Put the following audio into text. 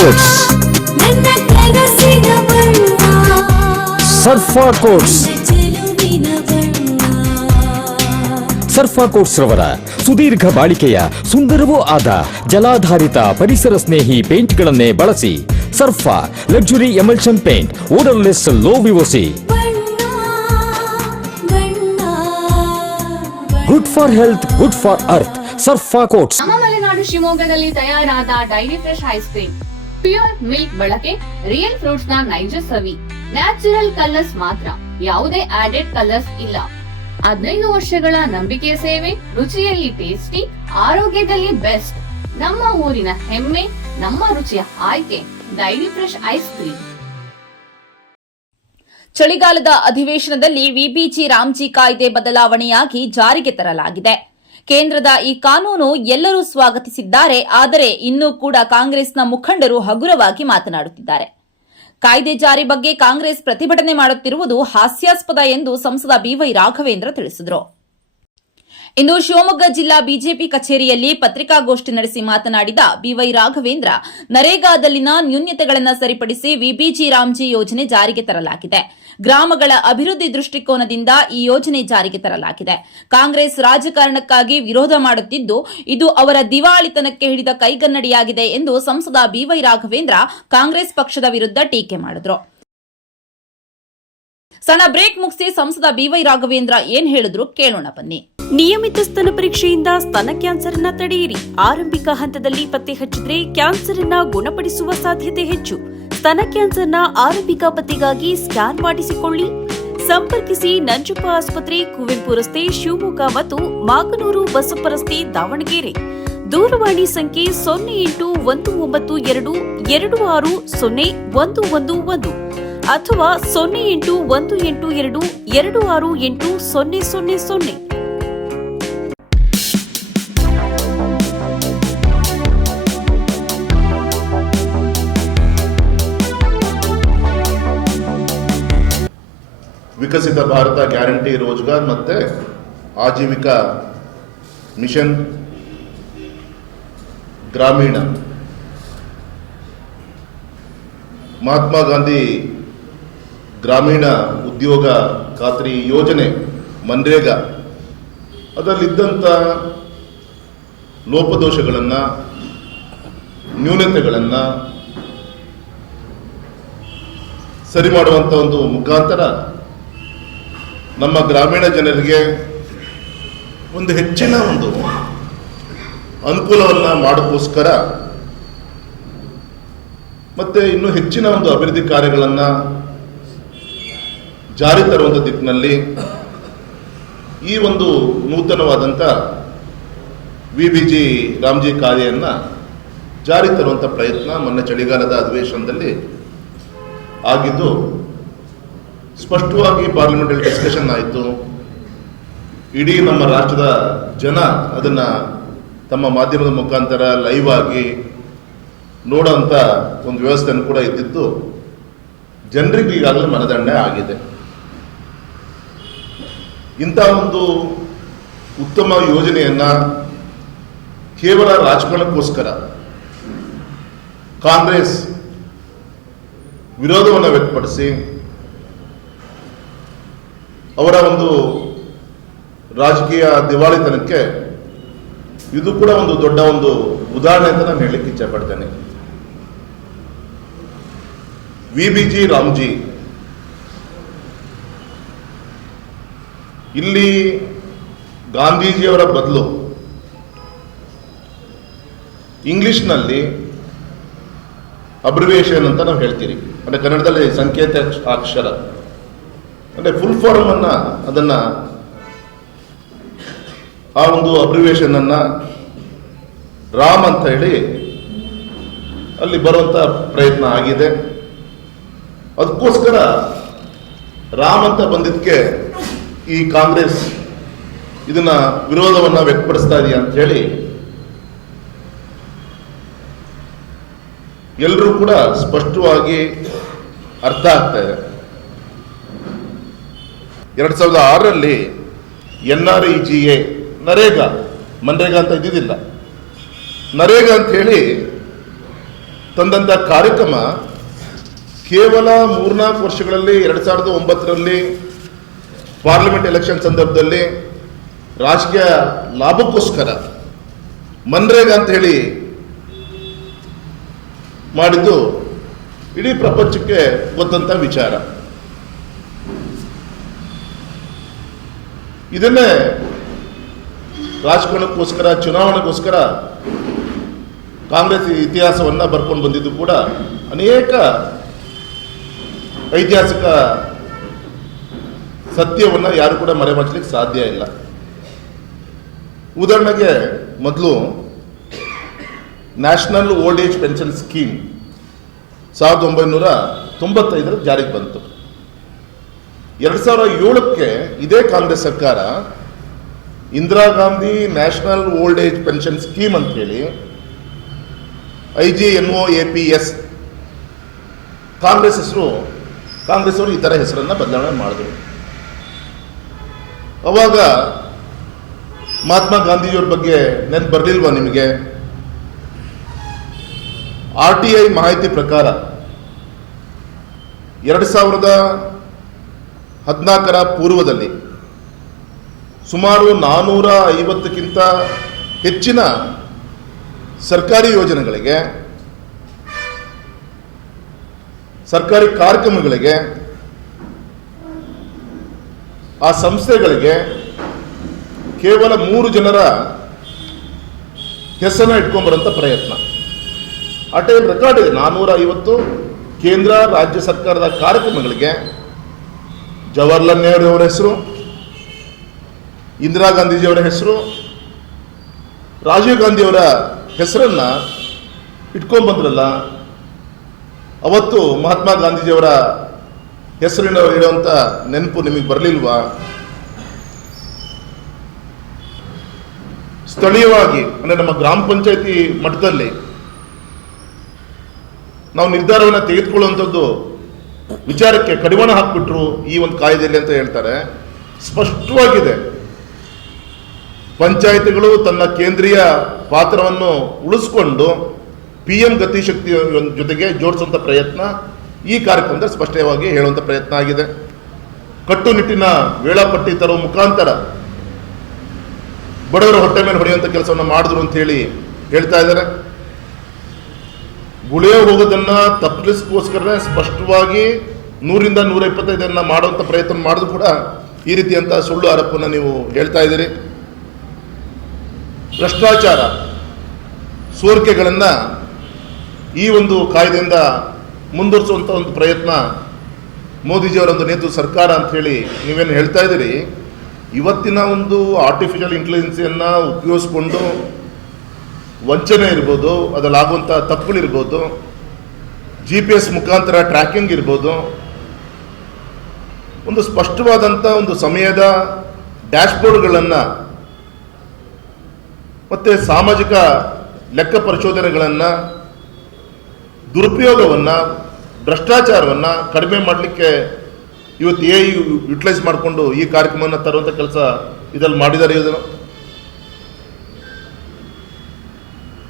Quotes. ಸರ್ಫಾ quotes. ಸರ್ಫಾ quotes ರವರ ಸುದೀರ್ಘ ಬಾಳಿಕೆಯ ಸುಂದರವೂ ಆದ ಜಲಾಧಾರಿತ ಪರಿಸರ ಸ್ನೇಹಿ ಪೇಂಟ್ಗಳನ್ನೇ ಬಳಸಿ. Sarfa luxury emulsion paint, odourless, low VOC, good for health, good for earth. Sarfa coats. ನಮ್ಮ ಮಲೆನಾಡು ಶಿವಮೊಗ್ಗದಲ್ಲಿ ತಯಾರಾದ dairy fresh ice cream, pure milk ಬಳಕೆ, ರಿಯಲ್ ಫ್ರೂಟ್ಸ್ ನ ನೈಜ ಸವಿ, ನ್ಯಾಚುರಲ್ ಕಲರ್ಸ್ ಮಾತ್ರ, ಯಾವುದೇ ಆಡೆಡ್ ಕಲರ್ಸ್ ಇಲ್ಲ. 15 ವರ್ಷಗಳ ನಂಬಿಕೆಯ ಸೇವೆ, ರುಚಿಯಲ್ಲಿ ಟೇಸ್ಟಿ, ಆರೋಗ್ಯದಲ್ಲಿ ಬೆಸ್ಟ್. ನಮ್ಮ ಊರಿನ ಹೆಮ್ಮೆ, ನಮ್ಮ ರುಚಿಯ ಆಯ್ಕೆ ಡೈರಿ ಫ್ರೆಶ್ ಐಸ್ ಕ್ರೀಮ್. ಚಳಿಗಾಲದ ಅಧಿವೇಶನದಲ್ಲಿ ವಿಬಿಜಿ ರಾಮ್ಜಿ ಕಾಯ್ದೆ ಬದಲಾವಣೆಯಾಗಿ ಜಾರಿಗೆ ತರಲಾಗಿದೆ. ಕೇಂದ್ರದ ಈ ಕಾನೂನು ಎಲ್ಲರೂ ಸ್ವಾಗತಿಸಿದ್ದಾರೆ. ಆದರೆ ಇನ್ನೂ ಕೂಡ ಕಾಂಗ್ರೆಸ್ನ ಮುಖಂಡರು ಹಗುರವಾಗಿ ಮಾತನಾಡುತ್ತಿದ್ದಾರೆ. ಕಾಯ್ದೆ ಜಾರಿ ಬಗ್ಗೆ ಕಾಂಗ್ರೆಸ್ ಪ್ರತಿಭಟನೆ ಮಾಡುತ್ತಿರುವುದು ಹಾಸ್ಯಾಸ್ಪದ ಎಂದು ಸಂಸದ ಬಿವೈ ರಾಘವೇಂದ್ರ ತಿಳಿಸಿದರು. ಇಂದು ಶಿವಮೊಗ್ಗ ಜಿಲ್ಲಾ ಬಿಜೆಪಿ ಕಚೇರಿಯಲ್ಲಿ ಪತ್ರಿಕಾಗೋಷ್ಠಿ ನಡೆಸಿ ಮಾತನಾಡಿದ ಬಿವೈ ರಾಘವೇಂದ್ರ, ನರೇಗಾದಲ್ಲಿನ ನ್ಯೂನ್ಯತೆಗಳನ್ನು ಸರಿಪಡಿಸಿ ವಿಬಿಜಿ ರಾಮ್ಜಿ ಯೋಜನೆ ಜಾರಿಗೆ ತರಲಾಗಿದೆ. ಗ್ರಾಮಗಳ ಅಭಿವೃದ್ಧಿ ದೃಷ್ಟಿಕೋನದಿಂದ ಈ ಯೋಜನೆ ಜಾರಿಗೆ ತರಲಾಗಿದೆ. ಕಾಂಗ್ರೆಸ್ ರಾಜಕಾರಣಕ್ಕಾಗಿ ವಿರೋಧ ಮಾಡುತ್ತಿದ್ದು, ಇದು ಅವರ ದಿವಾಳಿತನಕ್ಕೆ ಹಿಡಿದ ಕೈಗನ್ನಡಿಯಾಗಿದೆ ಎಂದು ಸಂಸದ ಬಿವೈ ರಾಘವೇಂದ್ರ ಕಾಂಗ್ರೆಸ್ ಪಕ್ಷದ ವಿರುದ್ಧ ಟೀಕೆ ಮಾಡಿದರು. ಸಣ್ಣ ಬ್ರೇಕ್ ಮುಗಿಸಿ ಸಂಸದ ಬಿವೈ ರಾಘವೇಂದ್ರ ಏನ್ ಹೇಳಿದ್ರು ಕೇಳೋಣ ಬನ್ನಿ. ನಿಯಮಿತ ಸ್ತನ ಪರೀಕ್ಷೆಯಿಂದ ಸ್ತನ ಕ್ಯಾನ್ಸರ್ ಅನ್ನ ತಡೆಯಿರಿ. ಆರಂಭಿಕ ಹಂತದಲ್ಲಿ ಪತ್ತೆ ಹಚ್ಚಿದ್ರೆ ಕ್ಯಾನ್ಸರ್ ಅನ್ನ ಗುಣಪಡಿಸುವ ಸಾಧ್ಯತೆ ಹೆಚ್ಚು. ಸ್ತನ ಕ್ಯಾನ್ಸರ್ನ ಆರಂಭಿಕ ಪತ್ತೆಗಾಗಿ ಸ್ಕ್ಯಾನ್ ಮಾಡಿಸಿಕೊಳ್ಳಿ. ಸಂಪರ್ಕಿಸಿ ನಂಜಪ್ಪ ಆಸ್ಪತ್ರೆ, ಕುವೆಂಪು ರಸ್ತೆ, ಶಿವಮೊಗ್ಗ ಮತ್ತು ಮಾಗನೂರು ಬಸಪ್ಪ ರಸ್ತೆ, ದಾವಣಗೆರೆ. ದೂರವಾಣಿ ಸಂಖ್ಯೆ 081922601111 ಅಥವಾ 081822680000. ವಿಕಸಿತ ಭಾರತ ಗ್ಯಾರಂಟಿ ರೋಜ್ಗಾರ್ ಮತ್ತು ಆಜೀವಿಕಾ ಮಿಷನ್ ಗ್ರಾಮೀಣ, ಮಹಾತ್ಮ ಗಾಂಧಿ ಗ್ರಾಮೀಣ ಉದ್ಯೋಗ ಖಾತ್ರಿ ಯೋಜನೆ ಮನ್ರೇಗಾ, ಅದರಲ್ಲಿದ್ದಂಥ ಲೋಪದೋಷಗಳನ್ನು, ನ್ಯೂನತೆಗಳನ್ನು ಸರಿ ಮಾಡುವಂಥ ಒಂದು ಮುಖಾಂತರ ನಮ್ಮ ಗ್ರಾಮೀಣ ಜನರಿಗೆ ಒಂದು ಹೆಚ್ಚಿನ ಒಂದು ಅನುಕೂಲವನ್ನು ಮಾಡೋಕ್ಕೋಸ್ಕರ ಮತ್ತೆ ಇನ್ನೂ ಹೆಚ್ಚಿನ ಒಂದು ಅಭಿವೃದ್ಧಿ ಕಾರ್ಯಗಳನ್ನು ಜಾರಿ ತರುವಂಥ ದಿಕ್ಕಿನಲ್ಲಿ ಈ ಒಂದು ನೂತನವಾದಂಥ ವಿಬಿಜಿ ರಾಮ್ಜಿ ಕಾಯ್ದೆಯನ್ನು ಜಾರಿ ತರುವಂಥ ಪ್ರಯತ್ನ ಮೊನ್ನೆ ಚಳಿಗಾಲದ ಅಧಿವೇಶನದಲ್ಲಿ ಆಗಿದ್ದು, ಸ್ಪಷ್ಟವಾಗಿ ಪಾರ್ಲಿಮೆಂಟಲ್ಲಿ ಡಿಸ್ಕಷನ್ ಆಯಿತು. ಇಡೀ ನಮ್ಮ ರಾಷ್ಟ್ರದ ಜನ ಅದನ್ನು ತಮ್ಮ ಮಾಧ್ಯಮದ ಮುಖಾಂತರ ಲೈವ್ ಆಗಿ ನೋಡೋಂಥ ಒಂದು ವ್ಯವಸ್ಥೆಯನ್ನು ಕೂಡ ಇದ್ದಿದ್ದು ಜನರಿಗೆ ಈಗಾಗಲೇ ಮನದಂಡನೆ ಆಗಿದೆ. ಇಂಥ ಒಂದು ಉತ್ತಮ ಯೋಜನೆಯನ್ನು ಕೇವಲ ರಾಜಕಾರಣಕ್ಕೋಸ್ಕರ ಕಾಂಗ್ರೆಸ್ ವಿರೋಧವನ್ನು ವ್ಯಕ್ತಪಡಿಸಿ ಅವರ ಒಂದು ರಾಜಕೀಯ ದಿವಾಳಿತನಕ್ಕೆ ಇದು ಕೂಡ ಒಂದು ದೊಡ್ಡ ಒಂದು ಉದಾಹರಣೆ ಅಂತ ನಾನು ಹೇಳಲಿಕ್ಕೆ ಇಚ್ಛೆ ಪಡ್ತೇನೆ. ವಿಬಿಜಿ ರಾಮ್ಜಿ ಇಲ್ಲಿ ಗಾಂಧೀಜಿಯವರ ಬದಲು ಇಂಗ್ಲಿಷ್ನಲ್ಲಿ ಅಬ್ರಿವೇಷನ್ ಅಂತ ನಾವು ಹೇಳ್ತೀರಿ, ಅಂದರೆ ಕನ್ನಡದಲ್ಲಿ ಸಂಕೇತ ಅಕ್ಷರ, ಅಂದರೆ ಫುಲ್ ಫಾರ್ಮ್ ಅನ್ನು ಅದನ್ನು ಆ ಒಂದು ಅಬ್ರಿವೇಷನ್ ಅನ್ನು ರಾಮ್ ಅಂತ ಹೇಳಿ ಅಲ್ಲಿ ಬರುವಂಥ ಪ್ರಯತ್ನ ಆಗಿದೆ. ಅದಕ್ಕೋಸ್ಕರ ರಾಮ್ ಅಂತ ಬಂದಿದ್ದಕ್ಕೆ ಈ ಕಾಂಗ್ರೆಸ್ ಇದನ್ನ ವಿರೋಧವನ್ನು ವ್ಯಕ್ತಪಡಿಸ್ತಾ ಇದೆಯಾ ಅಂತ ಹೇಳಿ ಎಲ್ಲರೂ ಕೂಡ ಸ್ಪಷ್ಟವಾಗಿ ಅರ್ಥ ಆಗ್ತಾ ಇದೆ. 2006ರಲ್ಲಿ NREGA ನರೇಗಾ, ಮನ್ರೇಗಾ ಅಂತ ಇದ್ದಿದ್ದಿಲ್ಲ, ನರೇಗಾ ಅಂತ ಹೇಳಿ ತಂದಂಥ ಕಾರ್ಯಕ್ರಮ ಕೇವಲ 3-4 ವರ್ಷಗಳಲ್ಲಿ 2009ರಲ್ಲಿ ಪಾರ್ಲಿಮೆಂಟ್ ಎಲೆಕ್ಷನ್ ಸಂದರ್ಭದಲ್ಲಿ ರಾಜಕೀಯ ಲಾಭಕ್ಕೋಸ್ಕರ ಮನ್ರೇಗಾ ಅಂತ ಹೇಳಿ ಮಾಡಿದ್ದು ಇಡೀ ಪ್ರಪಂಚಕ್ಕೆ ಗೊತ್ತಂತ ವಿಚಾರ. ಇದನ್ನೇ ರಾಜಕಾರಣಕ್ಕೋಸ್ಕರ, ಚುನಾವಣೆಗೋಸ್ಕರ ಕಾಂಗ್ರೆಸ್ ಇತಿಹಾಸವನ್ನು ಬರ್ಕೊಂಡು ಬಂದಿದ್ದು ಕೂಡ ಅನೇಕ ಐತಿಹಾಸಿಕ ಸತ್ಯವನ್ನು ಯಾರು ಕೂಡ ಮರೆಮಾಚಲಿಕ್ಕೆ ಸಾಧ್ಯ ಇಲ್ಲ. ಉದಾಹರಣೆಗೆ ಮೊದಲು national old age pension scheme 1995 ಜಾರಿಗೆ ಬಂತು. 2007ಕ್ಕೆ ಇದೇ ಕಾಂಗ್ರೆಸ್ ಸರ್ಕಾರ Indira Gandhi national old age pension scheme ಅಂತ ಹೇಳಿ IGNOAPS ಕಾಂಗ್ರೆಸ್ ಅವರು ಈ ಥರ ಹೆಸರನ್ನು ಬದಲಾವಣೆ ಮಾಡಿದ್ರು. ಅವಾಗ ಮಹಾತ್ಮ ಗಾಂಧೀಜಿಯವ್ರ ಬಗ್ಗೆ ನೆನಪು ಬರಲಿಲ್ವಾ ನಿಮಗೆ? RTI ಮಾಹಿತಿ ಪ್ರಕಾರ 2014ರ ಪೂರ್ವದಲ್ಲಿ ಸುಮಾರು 450ಕ್ಕಿಂತ ಹೆಚ್ಚಿನ ಸರ್ಕಾರಿ ಯೋಜನೆಗಳಿಗೆ, ಸರ್ಕಾರಿ ಕಾರ್ಯಕ್ರಮಗಳಿಗೆ, ಆ ಸಂಸ್ಥೆಗಳಿಗೆ ಕೇವಲ 3 ಜನರ ಹೆಸರನ್ನ ಇಟ್ಕೊಂಡ್ಬರೋಂಥ ಪ್ರಯತ್ನ. ಆ ಟೈಮ್ ರೆಕಾರ್ಡ್ ಇದೆ. 450 ಕೇಂದ್ರ ರಾಜ್ಯ ಸರ್ಕಾರದ ಕಾರ್ಯಕ್ರಮಗಳಿಗೆ ಜವಾಹರ್ಲಾಲ್ ನೆಹರು ಅವರ ಹೆಸರು, ಇಂದಿರಾ ಗಾಂಧೀಜಿಯವರ ಹೆಸರು, ರಾಜೀವ್ ಗಾಂಧಿಯವರ ಹೆಸರನ್ನು ಇಟ್ಕೊಂಡ್ಬಂದ್ರಲ್ಲ, ಅವತ್ತು ಮಹಾತ್ಮ ಗಾಂಧೀಜಿಯವರ ಹೆಸರಿನ ಇಡುವಂಥ ನೆನಪು ನಿಮಗೆ ಬರಲಿಲ್ವಾ? ಸ್ಥಳೀಯವಾಗಿ ಅಂದರೆ ನಮ್ಮ ಗ್ರಾಮ ಪಂಚಾಯತಿ ಮಟ್ಟದಲ್ಲಿ ನಾವು ನಿರ್ಧಾರವನ್ನು ತೆಗೆದುಕೊಳ್ಳುವಂಥದ್ದು ವಿಚಾರಕ್ಕೆ ಕಡಿವಾಣ ಹಾಕಿಬಿಟ್ರು ಈ ಒಂದು ಕಾಯ್ದೆಯಲ್ಲಿ ಅಂತ ಹೇಳ್ತಾರೆ. ಸ್ಪಷ್ಟವಾಗಿದೆ, ಪಂಚಾಯತಿಗಳು ತನ್ನ ಕೇಂದ್ರೀಯ ಪಾತ್ರವನ್ನು ಉಳಿಸ್ಕೊಂಡು PM ಗತಿಶಕ್ತಿ ಜೊತೆಗೆ ಜೋಡಿಸುವಂಥ ಪ್ರಯತ್ನ ಈ ಕಾರ್ಯಕ್ರಮದಲ್ಲಿ ಸ್ಪಷ್ಟವಾಗಿ ಹೇಳುವಂಥ ಪ್ರಯತ್ನ ಆಗಿದೆ. ಕಟ್ಟುನಿಟ್ಟಿನ ವೇಳಾಪಟ್ಟಿ ತರುವ ಮುಖಾಂತರ ಬಡವರ ಹೊಟ್ಟೆ ಮೇಲೆ ಹೊಡೆಯುವಂಥ ಕೆಲಸವನ್ನು ಮಾಡಿದ್ರು ಅಂತ ಹೇಳಿ ಹೇಳ್ತಾ ಇದ್ದಾರೆ. ಗುಳಿಯ ಹೋಗೋದನ್ನು ತಪ್ಪಿಸೋಸ್ಕರ ಸ್ಪಷ್ಟವಾಗಿ 100ರಿಂದ 125 ಮಾಡುವಂಥ ಪ್ರಯತ್ನ ಮಾಡಿದ್ರು ಕೂಡ ಈ ರೀತಿಯಂಥ ಸುಳ್ಳು ಆರೋಪವನ್ನು ನೀವು ಹೇಳ್ತಾ ಇದ್ದೀರಿ. ಭ್ರಷ್ಟಾಚಾರ, ಸೋರಿಕೆಗಳನ್ನು ಈ ಒಂದು ಕಾಯ್ದೆಯಿಂದ ಮುಂದುವರಿಸುವಂಥ ಒಂದು ಪ್ರಯತ್ನ ಮೋದಿಜಿಯವರೊಂದು ನೇತೃತ್ವ ಸರ್ಕಾರ ಅಂತ ಹೇಳಿ ನೀವೇನು ಹೇಳ್ತಾ ಇದ್ದೀರಿ. ಇವತ್ತಿನ ಒಂದು ಆರ್ಟಿಫಿಷಿಯಲ್ ಇಂಟೆಲಿಜೆನ್ಸಿಯನ್ನು ಉಪಯೋಗಿಸ್ಕೊಂಡು ವಂಚನೆ ಇರ್ಬೋದು, ಅದರಲ್ಲಾಗುವಂಥ ತಪ್ಪುಗಳಿರ್ಬೋದು, GPS ಮುಖಾಂತರ ಟ್ರ್ಯಾಕಿಂಗ್ ಇರ್ಬೋದು, ಒಂದು ಸ್ಪಷ್ಟವಾದಂಥ ಒಂದು ಸಮಯದ ಡ್ಯಾಶ್ಬೋರ್ಡ್ಗಳನ್ನು ಮತ್ತು ಸಾಮಾಜಿಕ ಲೆಕ್ಕ ಪರಿಶೋಧನೆಗಳನ್ನು, ದುರುಪಯೋಗವನ್ನು, ಭ್ರಷ್ಟಾಚಾರವನ್ನು ಕಡಿಮೆ ಮಾಡಲಿಕ್ಕೆ ಇವತ್ತು AI ಯುಟಿಲೈಸ್ ಮಾಡಿಕೊಂಡು ಈ ಕಾರ್ಯಕ್ರಮವನ್ನು ತರುವಂಥ ಕೆಲಸ ಇದರಲ್ಲಿ ಮಾಡಿದ್ದಾರೆ.